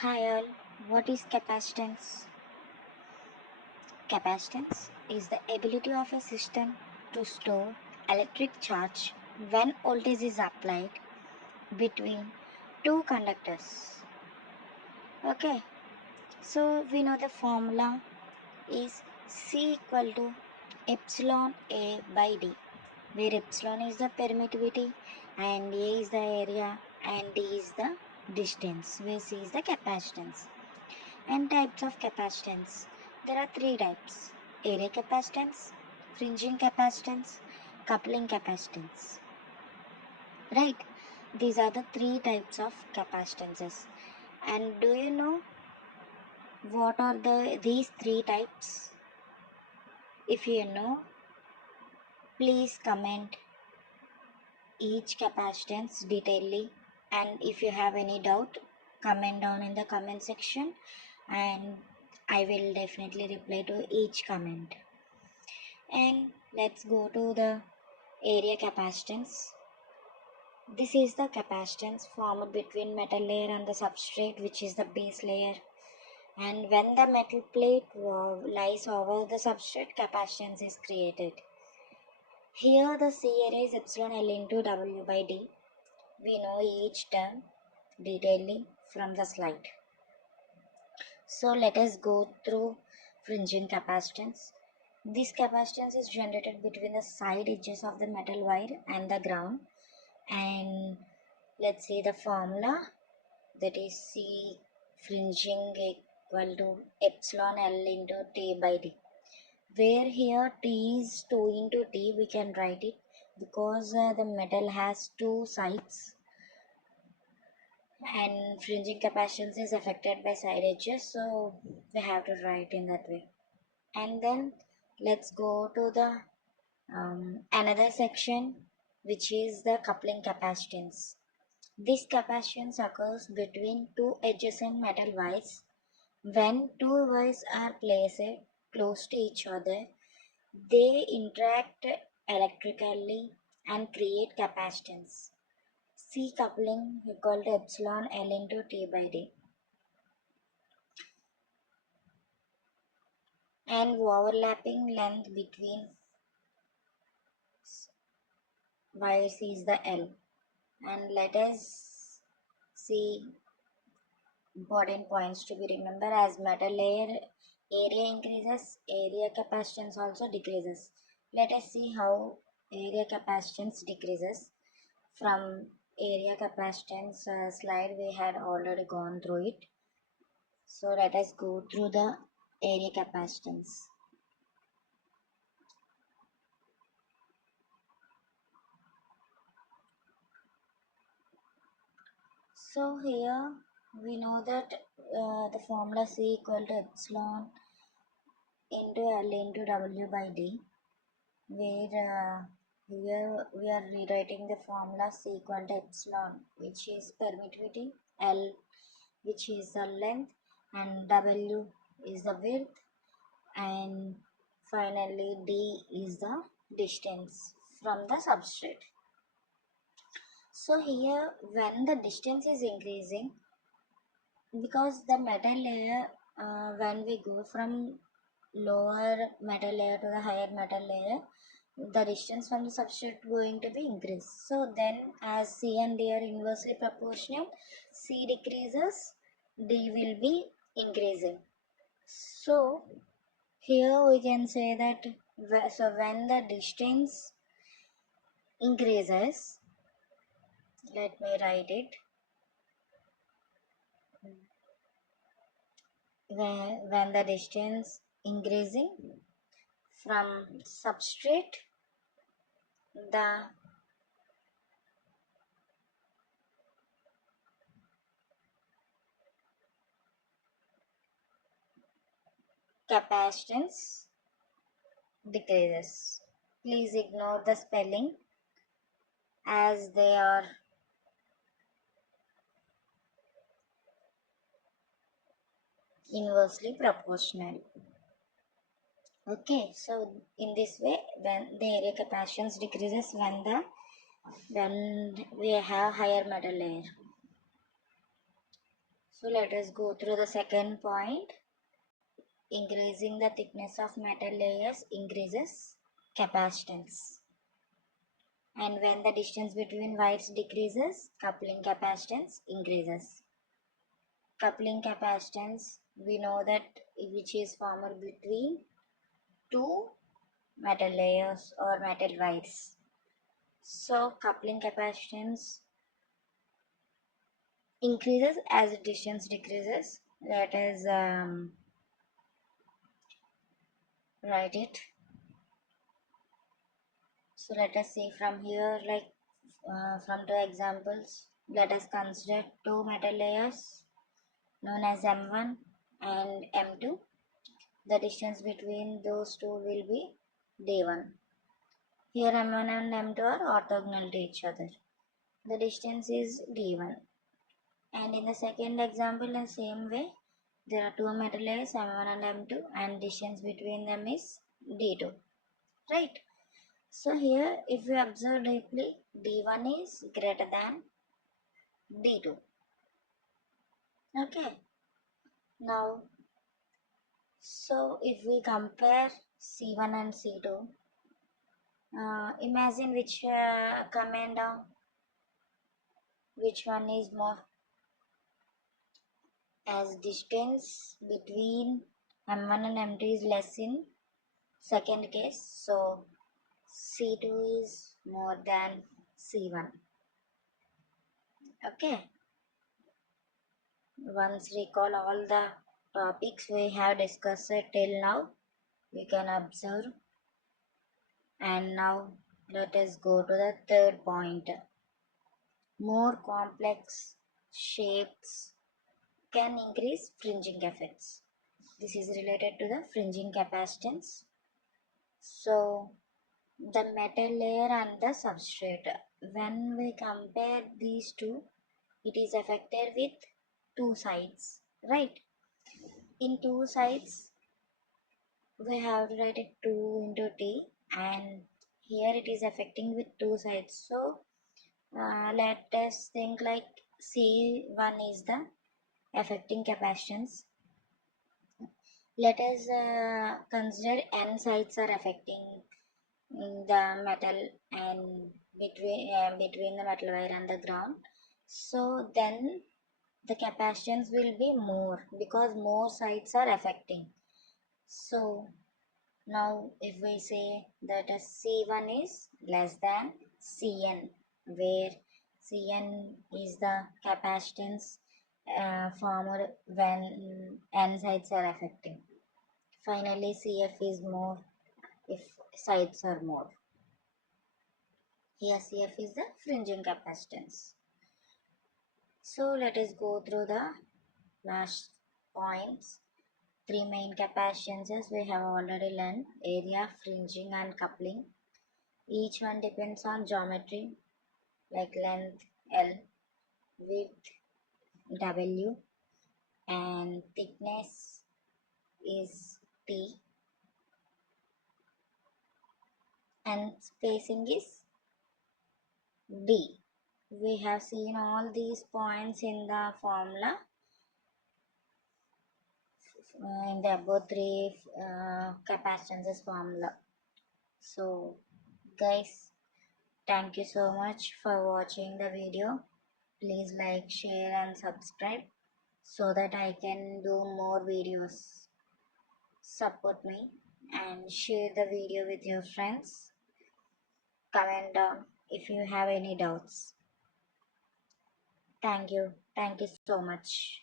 Hi all, what is capacitance? Capacitance is the ability of a system to store electric charge when voltage is applied between two conductors. Okay, so we know the formula is C equal to epsilon A by D, where epsilon is the permittivity and A is the area and D is the distance, where C is the capacitance. And types of capacitance. There are three types: area capacitance, fringing capacitance, coupling capacitance. Right? These are the three types of capacitances. And do you know what are these three types? If you know, please comment each capacitance detailedly. And if you have any doubt, comment down in the comment section and I will definitely reply to each comment. And let's go to the area capacitance. This is the capacitance formed between metal layer and the substrate, which is the base layer. And when the metal plate lies over the substrate, capacitance is created. Here the C area is epsilon L into W by D. We know each term detailedly from the slide. So let us go through fringing capacitance. This capacitance is generated between the side edges of the metal wire and the ground. And let's see the formula, that is C fringing equal to epsilon L into T by D, where here T is 2 into T. We can write it because the metal has two sides and fringing capacitance is affected by side edges, so we have to write in that way. And then let's go to the another section, which is the coupling capacitance. This capacitance occurs between two adjacent metal wires. When two wires are placed close to each other, they interact electrically and create capacitance. C coupling equal to epsilon L into T by D. And overlapping length between wires is the L. And let us see important points to be remembered. As metal layer area increases, area capacitance also decreases. Let us see how area capacitance decreases. From area capacitance slide, we had already gone through it. So let us go through the area capacitance. So here we know that the formula C equal to epsilon into L into W by D, where here we are rewriting the formula C equal to epsilon, which is permittivity, L which is the length, and W is the width, and finally D is the distance from the substrate. So here when the distance is increasing, because the metal layer, when we go from lower metal layer to the higher metal layer, the distance from the substrate going to be increased. So then as C and D are inversely proportional, C decreases, D will be increasing. So here we can say that so when the distance increases, let me write it, when the distance increasing from substrate, the capacitance decreases. Please ignore the spelling as they are inversely proportional. Okay, so in this way, when the area capacitance decreases when we have higher metal layer. So let us go through the second point. Increasing the thickness of metal layers increases capacitance. And when the distance between wires decreases, coupling capacitance increases. Coupling capacitance, we know that which is formed between two metal layers or metal wires. So coupling capacitance increases as the distance decreases. Let us write it. So let us see from here, like from two examples. Let us consider two metal layers known as M1 and M2. The distance between those two will be D1. Here M1 and M2 are orthogonal to each other. The distance is D1. And in the second example, in the same way, there are two metal layers M1 and M2 and distance between them is D2. Right? So here if you observe deeply, D1 is greater than D2. Okay. Now, so if we compare C1 and C2, imagine which coming down, which one is more, as distance between M1 and M2 is less in second case, so C2 is more than C1. Okay, once recall all the topics we have discussed till now, we can observe. And now let us go to the third point. More complex shapes can increase fringing effects. This is related to the fringing capacitance. So the metal layer and the substrate, when we compare these two, it is affected with two sides, right? In two sides we have to write it 2 into t, and here it is affecting with two sides. So let us think like C1 is the affecting capacitance. Let us consider n sides are affecting the metal and between the metal wire and the ground. So then the capacitance will be more because more sides are affecting. So now if we say that a C1 is less than Cn, where Cn is the capacitance formed when n sides are affecting. Finally Cf is more if sides are more. Here Cf is the fringing capacitance. So let us go through the last points. Three main capacitances we have already learned: area, fringing and coupling. Each one depends on geometry like length L, width W, and thickness is T, and spacing is D. We have seen all these points in the formula, in the above three capacitances formula. So guys, thank you so much for watching the video. Please like, share and subscribe so that I can do more videos. Support me and share the video with your friends. Comment down if you have any doubts. Thank you. Thank you so much.